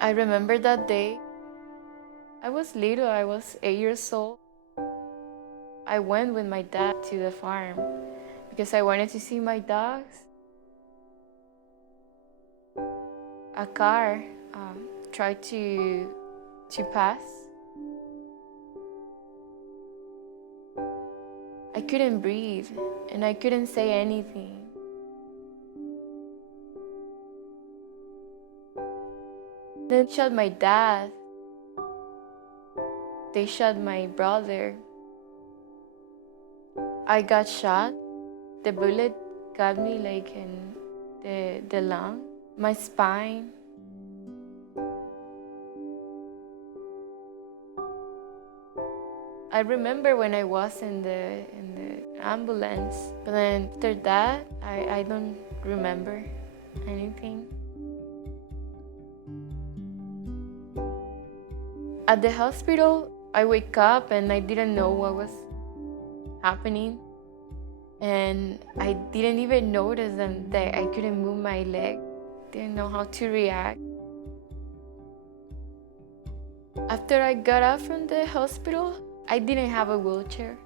I remember that day. I was little, I was 8 years old. I went with my dad to the farm because I wanted to see my dogs. A car tried to pass. I couldn't breathe and I couldn't say anything. They shot my dad. They shot my brother. I got shot. The bullet got me like in the lung, my spine. I remember when I was in the ambulance, but then after that, I don't remember anything. At the hospital, I wake up and I didn't know what was happening. And I didn't even notice that I couldn't move my leg. Didn't know how to react. After I got out from the hospital, I didn't have a wheelchair.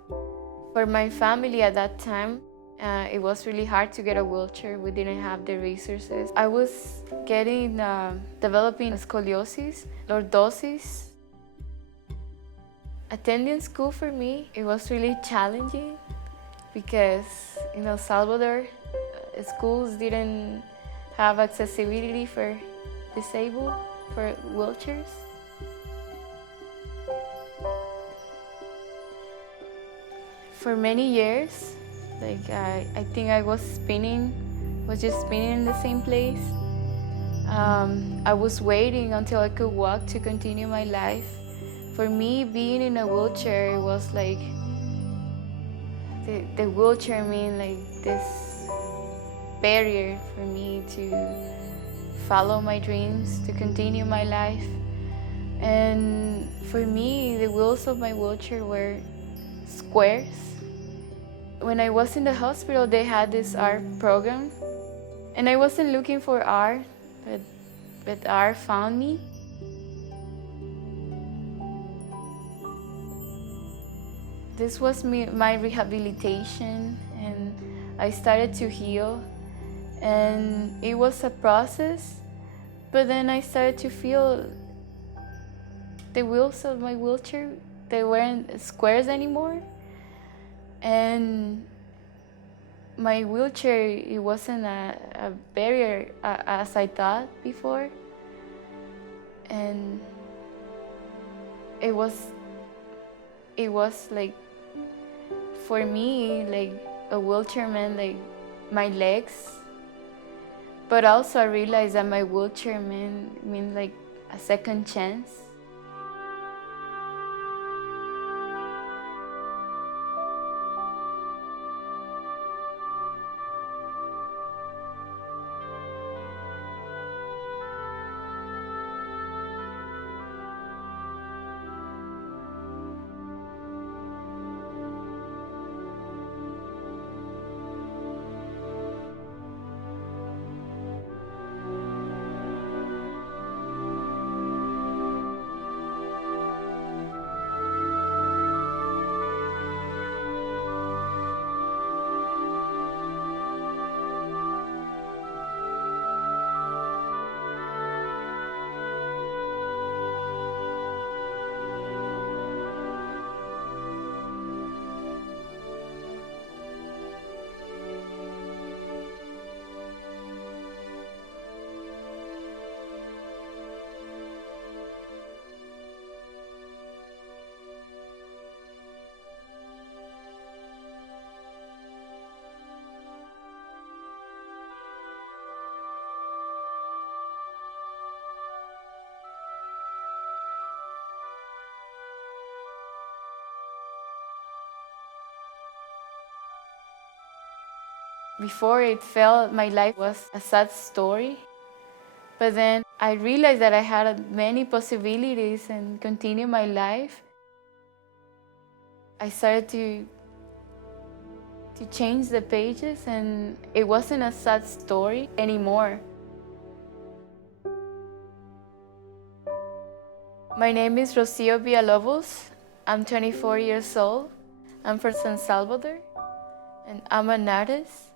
For my family at that time, it was really hard to get a wheelchair. We didn't have the resources. I was developing scoliosis, lordosis. Attending school for me, it was really challenging because in El Salvador, schools didn't have accessibility for disabled, for wheelchairs. For many years, I think I was just spinning in the same place. I was waiting until I could walk to continue my life. For me, being in a wheelchair, it was like the wheelchair mean like this barrier for me to follow my dreams, to continue my life. And for me, the wheels of my wheelchair were squares. When I was in the hospital, they had this art program, and I wasn't looking for art, but art found me. This was my rehabilitation, and I started to heal, and it was a process, but then I started to feel the wheels of my wheelchair, they weren't squares anymore, and my wheelchair, it wasn't a barrier as I thought before, and it was like, for me, like a wheelchair meant like my legs, but also I realized that my wheelchair meant like a second chance. Before, it felt my life was a sad story, but then I realized that I had many possibilities and continue my life. I started to change the pages, and it wasn't a sad story anymore. My name is Rocio. I'm 24 years old. I'm from San Salvador, and I'm an artist.